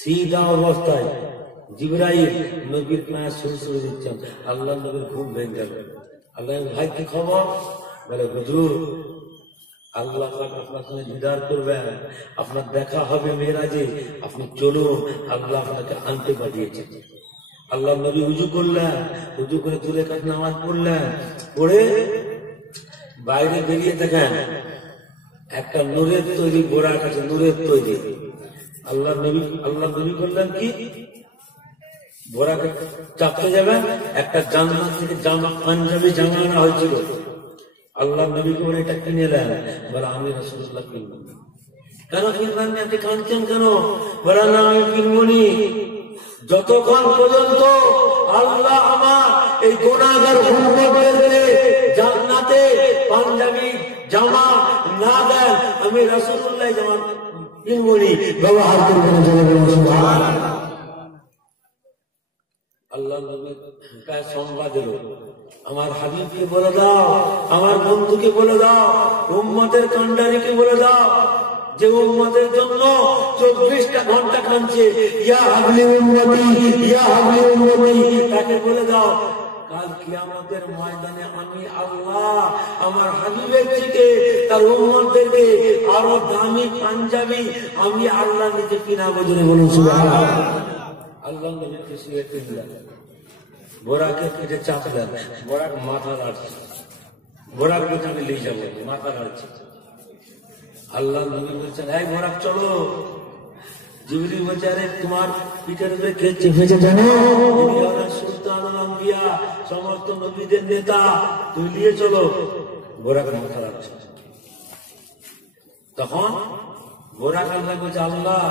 সিধা অবস্থায় জিবরাইল নবীর পায়ে সুরসুরি দিচ্ছেন। আল্লাহ নবীর ঘুম ভেঙে গেল। আল্লাহ, ভাই কি খবর? বলে হুজুর আল্লাহ পাক আপনার সঙ্গে দিদার করবেন, আপনার দেখা হবে মেরাজে, আপনি চলুন, আল্লাহ আপনাকে আনতে পাঠিয়েছেন। আল্লাহ নবী উজু করলেন, উজু করে তুলে কাজ নামাজ পড়লেন, পড়ে বাইরে বেরিয়ে দেখেন একটা নূরের তৈরি গোড়ার কাছে, নূরের তৈরি। আল্লাহ নবী করলেন কি, বোরাকে চাপতে যাবেন, একটা জান্নাত থেকে জামা, পাঞ্জাবি জামা আনা হয়েছিল। আল্লাহ নবীকে বলে এটা কিনে নেন। বলে আমি রাসূলুল্লাহ কিনবো। কেন কিনবেন? আপনি কাঁদছেন কেন? বলে না, আমি কিনবনি যতক্ষণ পর্যন্ত আল্লাহ আমার এই গুনাহগার উম্মতদেরকে জান্নাতে পাঞ্জাবি জামা না দেন, আমি রাসূলুল্লাহ জামা কিনবনি, ব্যবহার করবেন। সুবহানাল্লাহ। আল্লাহ নবী সংবাদ এলো, আমার হাবিবকে বলে দাও, আমার বন্ধুকে বলে দাও, উম্মতের কান্ডারিকে বলে দাও, যে উম্মতের জন্য 24টা ঘন্টা কাঁদছে, ইয়া হাবলি উম্মতি, ইয়া হাবলি উম্মতি, তাকে বলে দাও কাল কিয়ামতের ময়দানে আমি আল্লাহ আমার হাবিবের থেকে তার উম্মতদেরকে আরো দামি পাঞ্জাবি আমি আল্লাহ নিজে কিনাবো। জোরে বলুন সুবহানাল্লাহ। আল্লাহ নবীকে শুয়ে কিনলেন, বোরাকে কেটে চাপলেন, বোরাক মাথা নাড়ছে, বোরাক বলছে আমি নিয়ে যাবো, মাথা নাড়ছে। আল্লাহ নবী বলছেন, এই বোরাক চলো। জিবরিল বলছে, আরে তোমার পিঠের উপরে কে চেপেছে জানো? সুলতানুল আম্বিয়া, সমস্ত নবীদের নেতা, তুমি নিয়ে চলো। বোরাক মাথা নাড়ছে। তখন বোরাক আল্লাহ বলছে, আল্লাহ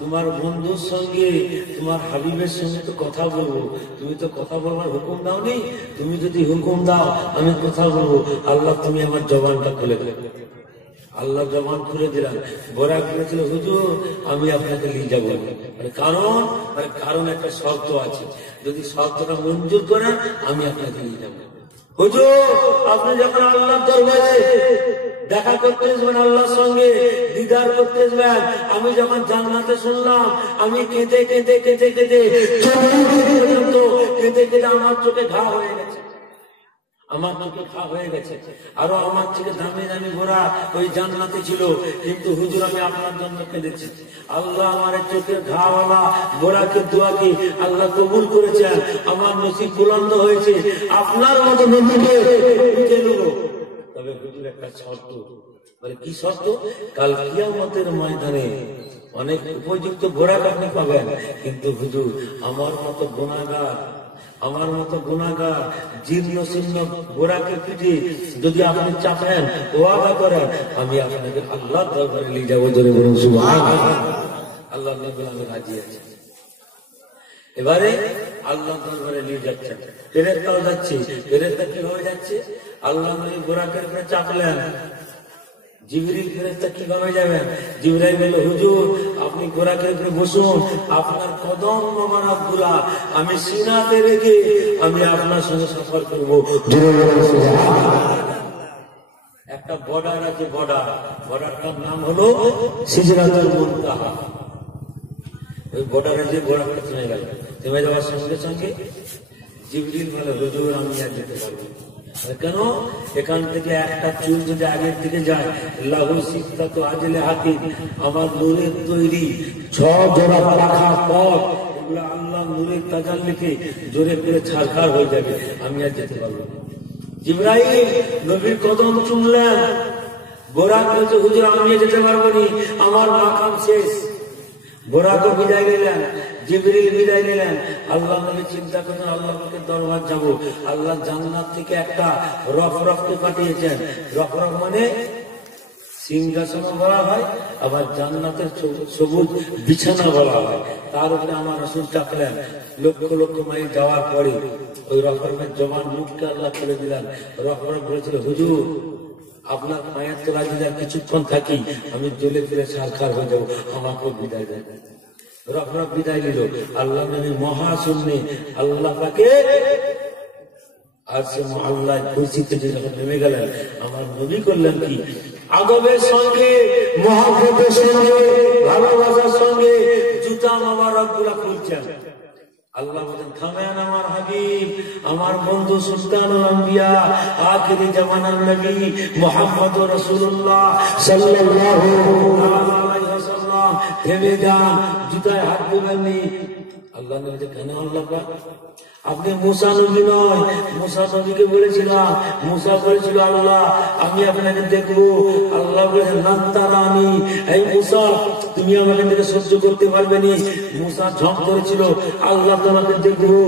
তোমার বন্ধুর সঙ্গে, তোমার হাবিবের সঙ্গে তো কথা বলবো, তুমি তো কথা বলবার হুকুম দাও নি, তুমি যদি হুকুম দাও আমি কথা বলবো। আল্লাহ তুমি আমার জবানটা খুলে দেবে। আল্লাহ জবান খুলে দিলাম। বোরাক বলেছিল, হুজুর আমি আপনাকে নিয়ে যাবো। কারণ একটা শর্ত আছে, যদি শর্তটা মঞ্জুর করেন আমি আপনাকে নিয়ে যাবো। হুজুর আপনি যখন আল্লাহর দরবারে দেখা করতে আসবেন, আল্লাহর সঙ্গে দিদার করতে আসবেন, আমি যখন জান্নাতে শুনলাম, আমি কেঁদে কেঁদে কেঁদে কেঁদে পর্যন্ত কেঁদে কেঁদে আমার চোখে ঘা হয়ে গেছে, আমার চোখে ঘা হয়ে গেছে। আরো আমার থেকে দামি দামি ঘোড়া ওই জান্নাতে ছিল, কিন্তু হুজুর আমি আপনার জন্য কেঁদেছি। আল্লাহ আমার চোখের ঘাওয়ালা ঘোড়াকে দোয়াকে আল্লাহ কবুল করেছেন, আমার নসিব বুলন্দ হয়েছে, আপনার মতো নবীকে নেব। তবে হুজুর একটা শর্ত। বলে কি শর্ত? কাল কিয়ামতের ময়দানে অনেক উপযুক্ত ঘোড়াকে আপনি পাবেন, কিন্তু হুজুর আমার মতো গুনাহগার জীর্ণ শীর্ণ ঘোড়াকে পিঠে যদি আপনি চাপেন, ওয়াদা করেন, আমি আপনাকে আল্লাহর দরবারে নিয়ে যাবো। জোরে বলুন সুবহানাল্লাহ। আল্লাহ নবী আমি রাজি আছি। এবারে আল্লাহ দরবারে নিয়ে যাচ্ছেন, ফেরেশতাও যাচ্ছে। ফেরেশতা কিভাবে যাচ্ছে? আল্লাহ নবী ঘোড়াকে উপরে চাপলেন, জিবরিল ফেরেশতা কিভাবে যাবেন? জিবরাইল বলল, হুজুর আপনি ঘোড়াকে উপরে বসুন, আপনার কদম মোবারক গুলা আমি সিনাতে রেখে আমি আপনার সঙ্গে সফর করবো। একটা বর্ডার আছে, বর্ডারটার নাম হলো সিদরাতুল মুনতাহা। ওই বর্ডারে যে ঘোড়াটা থেমে গেল, থেমে যাওয়ার সঙ্গে সঙ্গে জিবরিল বলে, হুজুর আমি আর যেতে পারবো না। কেন? এখান থেকে একটা চুল যদি আগের দিকে যায়, লাহু সিফাতু আজলে হাকিম, আমার নূরের তৈরি 6 জোড়া পাখা পথ, এগুলো আল্লাহ নূরের তাজাল্লিতে জোরে করে ছারখার হয়ে যাবে, আমি আর যেতে পারবো না। জিবরাইল নবীর কদম চুমলেন, বোরাক বলছে, হুজুর আমি যেতে পারবো না, আমার মাকাম শেষ। বোরাকও বিদায় নিলেন, জিবরিল বিদায় নিলেন। আল্লাহ নবী চিন্তা করেন, আল্লাহ দরবার যাবো। আল্লাহ জান্নাত থেকে একটা রফরফকে পাঠিয়েছেন। রফরফ মানে সিংহাসন বলা হয়, আবার জান্নাতের সবুজ বিছানা বলা হয়। তার উপরে আমার রাসূল চাপলেন। লক্ষ লক্ষ মাইল যাওয়ার পরে ওই রফরফের জবান মুখকে আল্লাহ খুলে দিলেন। রফরফ বলেছিল, হুজুর আপনার পায়ের তোলা যদি আর কিছুক্ষণ থাকি, আমি জ্বলে ফিরে ছারখার হয়ে যাবো, আমাকে বিদায় দেয়। রফরফ বিদায় নিল। আল্লাহ নবী মহাশূন্যে আল্লাহ পাকে আর সে আল্লাহ পরিচিত যখন নেমে গেলেন, আমার নবী করলেন কি, আদবের সঙ্গে, মহব্বতের সঙ্গে, ভালোবাসার সঙ্গে জুতা মোবারক গুলা খুলছেন। আল্লাহ বলেন, থামেন আমার হাবিব, আমার বন্ধু সুলতানুল আম্বিয়া, আখিরি জামানার নবী মুহাম্মদুর রাসূলুল্লাহ সাল্লাল্লাহু আলাইহি ওয়াসাল্লাম, থেমে যান, জুতায় হাত দিবেননি। আল্লাহ নবী, কেন আল্লাহ পাক? আপনি মুসা নবী নয়। মুসা নবীকে বলেছিলাম, মুসা বলেছিল, আল্লাহ আমি আপনাকে দেখবো। আল্লাহ বলেছেন, লান তারানি, এই মুসা তুমি আমাকে দেখে সহ্য করতে পারবে না। মুসা ঝপ করেছিল, আল্লাহ তোমাকে দেখবো,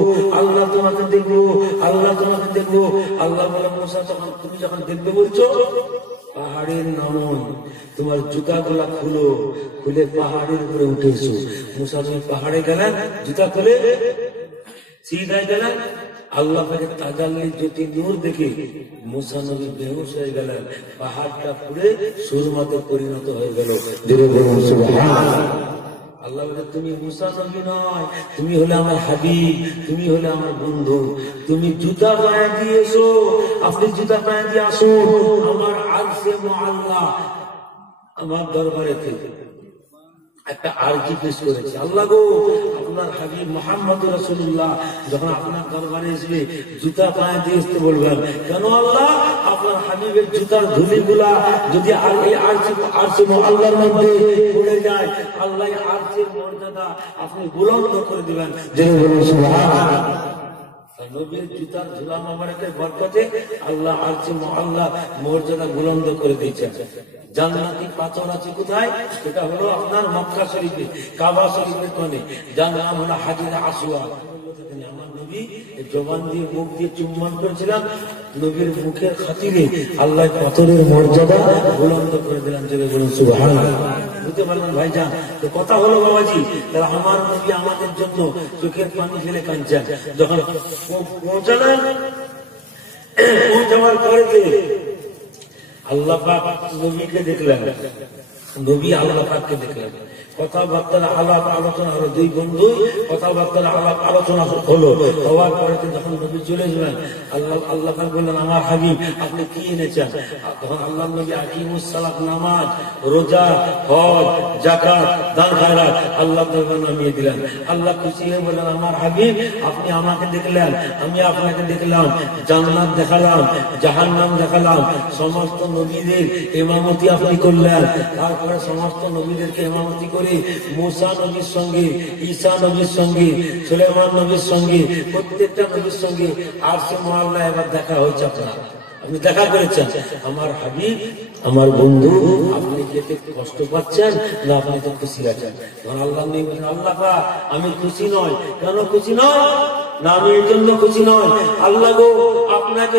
আল্লাহ তোমাকে দেখবো, আল্লাহ তোমাকে দেখবো। আল্লাহ বলে, মুসা তুমি যখন দেখবে বলছো, পাহাড়ের নামন, তোমার জুতা গুলা খুলো, খুলে পাহাড়ের উপরে উঠে এসো। মুসা তুমি পাহাড়ে গেলেন, জুতা খুলে সিধায় গেলেন। আল্লাহ পাকের তাজাল্লি জ্যোতি নূর দেখে মুসা নবী বেহুশ হয়ে গেলেন। পাহাড়টা পুড়ে সুরমাতে পরিণত হয়ে গেল। আল্লাহ বলে, তুমি মুসা নবী নয়, তুমি হলে আমার হাবিব, তুমি হলে আমার বন্ধু। তুমি জুতা পায়ে দিয়েছো, আপনি জুতা পায়ে দিয়ে আসুন আমার আরশে মুআল্লা, আমার দরবারে থেকে একটা আরজি পেশ করেছে। আল্লাহ গো, আপনার হাবিব মুহাম্মদুর রাসূলুল্লাহ যখন আপনার দরবারে আসবে, জুতা পায়ে দিয়ে আসতে বলবেন। কেন আল্লাহ? আপনার হাবিবের জুতার ধুলিগুলা যদি এই আরশে মুআল্লার মধ্যে পড়ে যায়, আল্লাহ আরশের মর্যাদা আপনি বুলন্দ করে দিবেন। জেনে বলুন সুবহানাল্লাহ। নবীর জুতার ধুলা মোবারকের বরকতে আল্লাহ আরশে মুআল্লা মর্যাদা বুলন্দ করে দিয়েছেন। জান্নাতি পাথর আছে কোথায়? এটা হলো আপনার মক্কা শরীফে, কাবা শরীফের কোণে, যার নাম হলো হাজিরা আসওয়াদ। আমার নবী জবান দিয়ে, মুখ দিয়ে চুম্বন করেছিলাম, নবীর মুখের খাতিরে আল্লাহ পাথরের মর্যাদা বুলন্দ করে দিলেন। জোরে বলুন সুবহানাল্লাহ। বুঝতে পারলেন ভাইজান? তো কথা হলো বাবাজি, তাহলে আমার নবী আমাদের জন্য চোখের পানি ফেলে কাঁদছেন। যখন পৌঁছালেন, পৌঁছাবার পরে আল্লাহ পাক নবীকে দেখলেন, নবী আল্লাহ পাককে দেখলেন। কথাবার্তার আলাপ আলোচনা হলো, দুই বন্ধু কথাবার্তার আলাপ আলোচনা হলো। হওয়ার পরে যখন নবী চলে যাবেন, আল্লাহ পাক বললেন, আমার হাবিব আপনি কি এনেছেন? তখন আল্লাহ নবী আকিমুস সালাত, নামাজ, রোজা, হজ, যাকাত, দান খায়রাত আল্লাহ নামিয়ে দিলেন। আল্লাহ খুশি হয়ে বললেন, আমার হাবিব আপনি আমাকে দেখলেন, আমি আপনাকে দেখলাম, জান্নাত দেখালাম, জাহান্নাম দেখালাম, সমস্ত নবীদের ইমামতি আপনি করলেন। তারপরে সমস্ত নবীদেরকে ইমামতি করে মুসা নবীর সঙ্গে, ঈসা নবীর সঙ্গে, সুলাইমান নবীর সঙ্গে, প্রত্যেকটা নবীর সঙ্গে আরশে মুআল্লা এবার দেখা হয়েছে। আপনার আপনি দেখা করেছেন। আমার হাবিব, আমার বন্ধু, আপনি যেতে কষ্ট পাচ্ছেন না আপনি তো খুশি আছেন? আল্লাহ নবী বলেন, আল্লাহ পাক আমি খুশি নয়। কেন খুশি নয়? না আমি এই জন্য খুশি নয়, আল্লাহ গো আপনাকে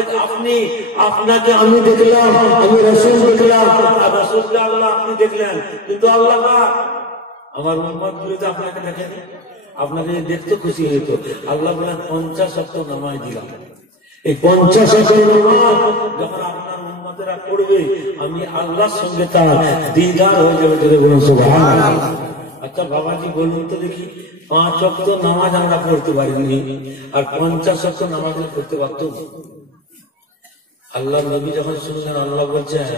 আমি দেখলাম, আমি রাসূল দেখলাম, আর রাসূলকে আল্লাহ আপনি দেখলেন, কিন্তু আল্লাহ পাক আমার উম্মত গুলোতে আপনাকে দেখেনি। আপনাকে দেখতে খুশি হইত। আল্লাহ বলেন 50 ওয়াক্ত নামাজ দিলাম। এই 50 ওয়াক্ত নামাজ যখন আপনার উম্মতেরা পড়বে, আমি আল্লাহর সঙ্গে তার দিদার হয়ে যাবে। যদি বলুন সুবহানাল্লাহ। আচ্ছা বাবাজি বলুন তো দেখি, 5 ওয়াক্ত নামাজ আমরা পড়তে পারিনি, আর 50 ওয়াক্ত নামাজ পড়তে পারতো? আল্লাহ নবী যখন শুনলেন, আল্লাহ বলছেন,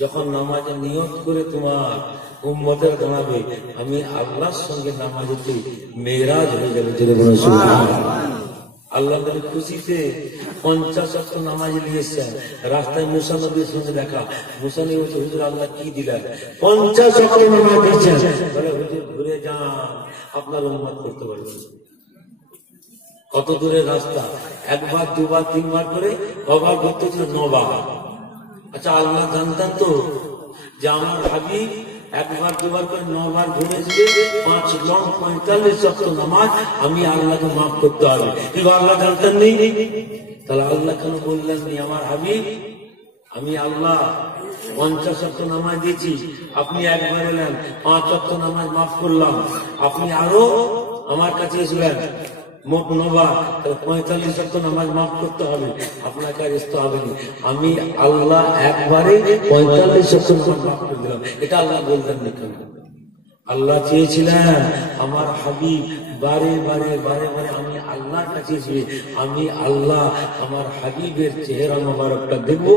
যখন নামাজে নিয়ত করে তোমার উম্মতের দাঁড়াবে, আমি আল্লাহর সঙ্গে নামাজেতে মেরাজ হয়ে যাবে। যেটা বলে সুবহানাল্লাহ। আল্লাহ নবী খুশিতে 50 ওয়াক্ত নামাজ নিয়েছেন। রাস্তায় মুসা নবীর সঙ্গে দেখা, মুসা নবী বলছে, হুজুর আল্লাহ কি দিলেন? 50 ওয়াক্ত নামাজ দিয়েছেন। বলে হুজুর ঘুরে যান, আপনার উম্মত করতে পারবেন। কত দূরের রাস্তা, একবার দুবার তিনবার করে কবার করতে ছিল 9 বার। আচ্ছা আল্লাহ জানতেন তো যে আমার হাবিব একবার দুবার করে 9 বার ঘুরে দিয়ে 5 লং 45 ওয়াক্ত নামাজ আমি আল্লাহকে মাফ করতে হবে, কিন্তু আল্লাহ জানতেন নেই। তাহলে আল্লাহ কেন বললেন নি আমার হাবিব আমি আল্লাহ 50 ওয়াক্ত নামাজ দিয়েছি, আপনি একবার এলেন 5 ওয়াক্ত নামাজ মাফ করলাম, আপনি আরো আমার কাছে এসলেন মোট 9 বার, 45 ওয়াক্ত নামাজ মাফ করতে হবে, আপনাকে আর আসতে হবে না। আমি আল্লাহ একবারে 45 ওয়াক্ত নামাজ মাফ করে দিলাম। এটা আল্লাহ বলতেন না কেন? আল্লাহ চেয়েছিলেন আমার হাবিব বারে বারে বারে বারে আমি আল্লাহর কাছে এসে আমি আল্লাহ আমার হাবিবের চেহারা মোবারকটা দেখব,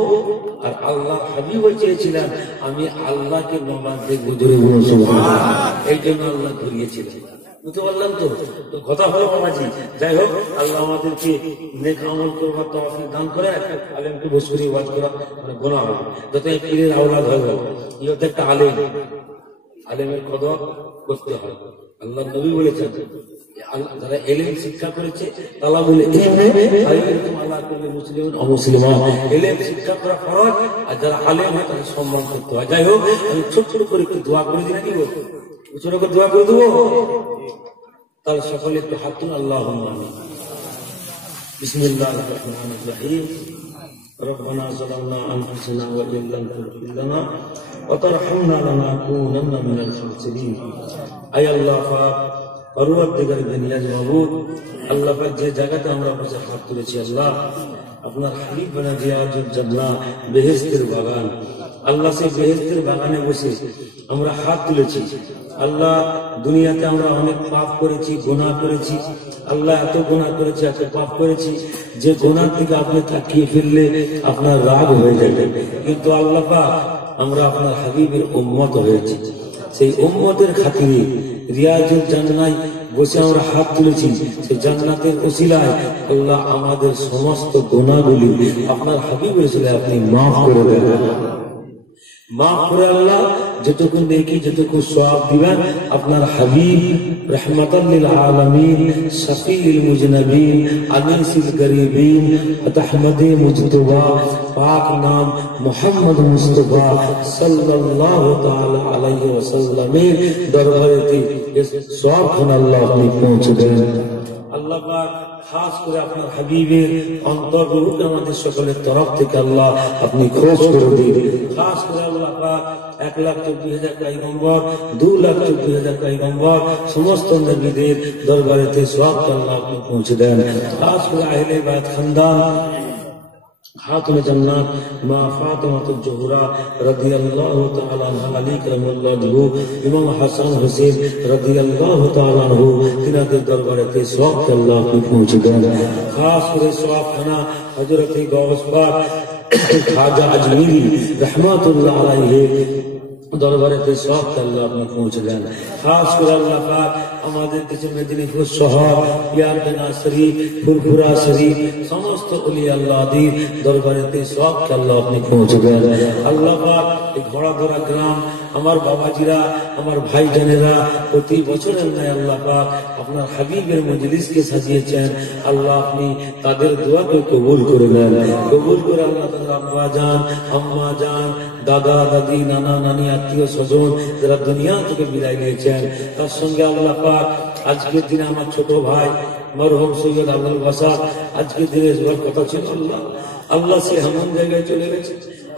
আর আল্লাহ হাবিবও চেয়েছিলেন আমি আল্লাহকে নামাজ দেখবো। জোরে বলুন সুবহানাল্লাহ। এই জন্য আল্লাহ ঘুরিয়েছিলেন। বুঝতে পারলাম তো কথা হলো বাবাজি। যাই হোক, আল্লাহ আমাদেরকে নেক আমল করবার তৌফিক দান করে। একটা আলেমকে বসে করে ওয়াজ করা মানে গুনাহ হবে, যত পীরের আওলাদ হয়ে গেল, এই হচ্ছে একটা আলেম, আলেমের কদর করতে হয়। আল্লাহ নবী বলেছেন যারা এলেম শিক্ষা করেছে তারা বলে মুসলিম অমুসলিমান, এলেম শিক্ষা করা ফরজ, আর যারা আলেম হয় তাদের সম্মান করতে হয়। যাই হোক, আমি ছোট ছোট করে একটু দোয়া করে দিই নাকি, ছোট করে দোয়া করে দেবো। তাহলে সকলে একটু হাত তুলুন। আল্লাহুম্মা আমিন। বিসমিল্লাহির রহমানির রহিম। ربنا ظلمنا أنفسنا وإن لم تغفر لنا وترحمنا لنكونن من الخاسرين। আয় আল্লাহ পাক, পরওয়ারদিগার দুনিয়ার মাবুদ, আল্লাহ পাক যে জায়গাতে আমরা বসে হাত তুলেছি আল্লাহ, আপনার হাবিব বানা রিয়াজুল জান্নাহ বেহেশতের বাগান, আল্লাহ সেই বেহেশতের বাগানে বসে আমরা হাত তুলেছি আল্লাহ। দুনিয়াতে আমরা অনেক পাপ করেছি, গুনাহ করেছি আল্লাহ, এত গুনাহ করেছি, এত পাপ করেছি যে গুনাহ থেকে আপনি তাকিয়ে ফেললে আপনার রাগ হয়ে যাবে। কিন্তু আল্লাহ পাক আমরা আপনার হাবিবের উম্মত হয়েছি, সেই উম্মতের খাতিরে রিয়াজুল জান্নায় বসে আমরা হাত তুলেছি। সেই জান্নাতের ওসিলায় আল্লাহ আমাদের সমস্ত গুনাহগুলি আপনার হাবিবের ওসিলায় আপনি মাফ করে দেন। মাফ করে আল্লাহ যেটুকু নেকি যেটুকু সওয়াব দিবেন আপনার হাবিব রাহমাতাল লিল আলামিন শাফিউল মুজনাবিন আনিসুল গরিবিন আহমদে মুজতবা পাক নাম মুহাম্মদ মুস্তাফা সাল্লাল্লাহু তাআলা আলাইহি ওয়াসাল্লামের দরবারেতে সওয়াব আল্লাহ আপনি পৌঁছে দেন। আল্লাহ পাক খাস করে আপনার হাবিবের অন্তর্ভুক্ত আমাদের সকলের তরফ থেকে আল্লাহ আপনি খোঁজ করে দিন। খাস করে আল্লাহ পাক 1,24,000 পয়গম্বর, 2,24,000 পয়গম্বর, সমস্ত নবীদের দরবারেতে সওয়াব আল্লাহ আপনি পৌঁছে দেন। খাস করে আহলে বাইত খানদান খাতুন জান্নাত মা ফাতিমাতুল জোহরা রাদিয়াল্লাহু তাআলা আনহা, আলী কারামাল্লাহু, ইমাম হাসান হোসেন রাদিয়াল্লাহু তাআলা আনহু, তিনাদের দরবারেতে সওয়াব আল্লাহ আপনি পৌঁছে দেন। খাস করে সওয়াব খানা হযরত গাউস পাক খাজা আজমিরি রাহমাতুল্লাহ আলাইহি দরবারেতে সওয়াব আল্লাহ আপনি পৌঁছে দেন। খাস করে আল্লাহ পাক আমাদের দেশে মেদিনীপুর শহর, ইয়ারবেনা শরীফ, ফুরফুরা শরীফ, সমস্ত ওলিয়া আল্লাহদের দরবারেতে সওয়াব আল্লাহ আপনি পৌঁছে দেন। আল্লাহ পাক এই ঘোড়াধরা গ্রাম আমার বাবাজিরা, আমার ভাইজানেরা প্রতি বছরের ন্যায় আল্লাহ পাক আপনার হাবিবের মজলিসকে সাজিয়েছেন। আল্লাহ আপনি তাদের দোয়াকে কবুল করে নেন, কবুল করে আল্লাহ তাদের আব্বা জান, আম্মা জান, দাদা দাদি, নানা নানি, আত্মীয় স্বজন যারা দুনিয়া থেকে বিদায় নিয়েছেন, তার সঙ্গে আল্লাহ পাক আজকের দিনে আমার ছোট ভাই মরহুম সৈয়দ আব্দুল বাসার আজকের দিনে এসবার কথা ছিল। আল্লাহ আল্লাহ সে এমন জায়গায় চলে গেছে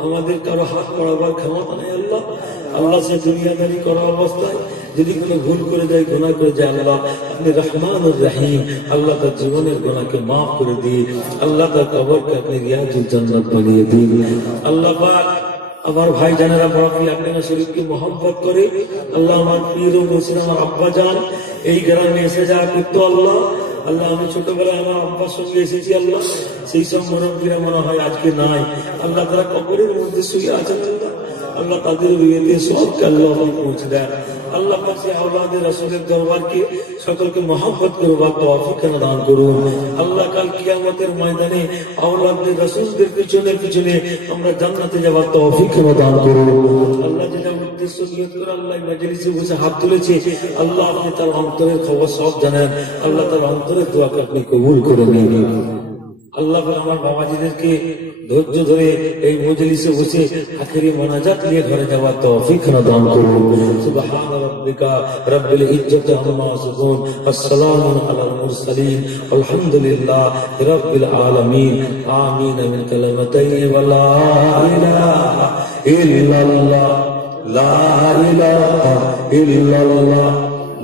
আমাদের কারো হাত পড়াবার ক্ষমতা নেই। আল্লাহ আল্লাহ সে দুনিয়াদারি করা অবস্থায় যদি কোনো ভুল করে যায়, গুনাহ করে যায়, আল্লাহ আপনি রহমানুর রহিম, আল্লাহ তার জীবনের গুনাহকে মাফ করে দিন। আল্লাহ তার কবরকে আপনি রিয়াজুল জান্নাত বানিয়ে দিন। আল্লাহ পাক আমার ভাই জানেরা বড় আপনার শরীরকে মহব্বত করে আল্লাহ আমার পীর ও মুর্শিদ আমার আব্বা জান এই গ্রামে এসে যা করতো আল্লাহ, আল্লাহ আমি ছোটবেলায় আমার আব্বার সঙ্গে এসেছি আল্লাহ, সেই সব মুরব্বীরা মনে হয় আজকে নাই। আল্লাহ তারা কবরের মধ্যে শুয়ে আছেন। আল্লাহ আল্লাহ তাদের বিয়েতে সবকে আল্লাহ পৌঁছে দেন। আল্লাহ পাক সে আওলাদে রাসূলের দরবারকে সকলকে মহব্বত করবার তৌফিক দান করুন। আল্লাহ কাল কিয়ামতের ময়দানে আওলাদে রাসূলদের পিছনে পিছনে আমরা জান্নাতে যাওয়ার তৌফিক দান করুন। আল্লাহ যেটা উদ্দেশ্য নিয়ত করে আল্লাহ মাজলিসে বসে হাত তুলেছে, আল্লাহ আপনি তার অন্তরের খবর সব জানেন। আল্লাহ তার অন্তরের দোয়াকে আপনি কবুল করে নিন। আল্লাহ আমার বাবাজিদেরকে ধৈর্য ধরে এই মজলিসে বসে আখেরি মোনাজাত নিয়ে ঘরে যাওয়ার তৌফিক দান করুন। সুবহান রাব্বিকা রাব্বিল ইজ্জাতি আম্মা ইয়াসিফুন, আসসালামু আলাল মুরসালিন, আলহামদুলিল্লাহি রাব্বিল আলামিন। আমিন মিন কালিমাতাইনি ওয়া লা ইলাহা ইল্লাল্লাহ, লা ইলাহা ইল্লাল্লাহ,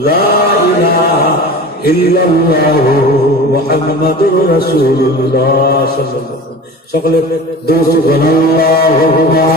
লা ইলাহা ইল্লাল্লাহু মুহাম্মাদুর রাসূলুল্লাহ সাল্লাল্লাহু আলাইহি ওয়াসাল্লাম। সকলে দুরূদ আল্লাহুম্মা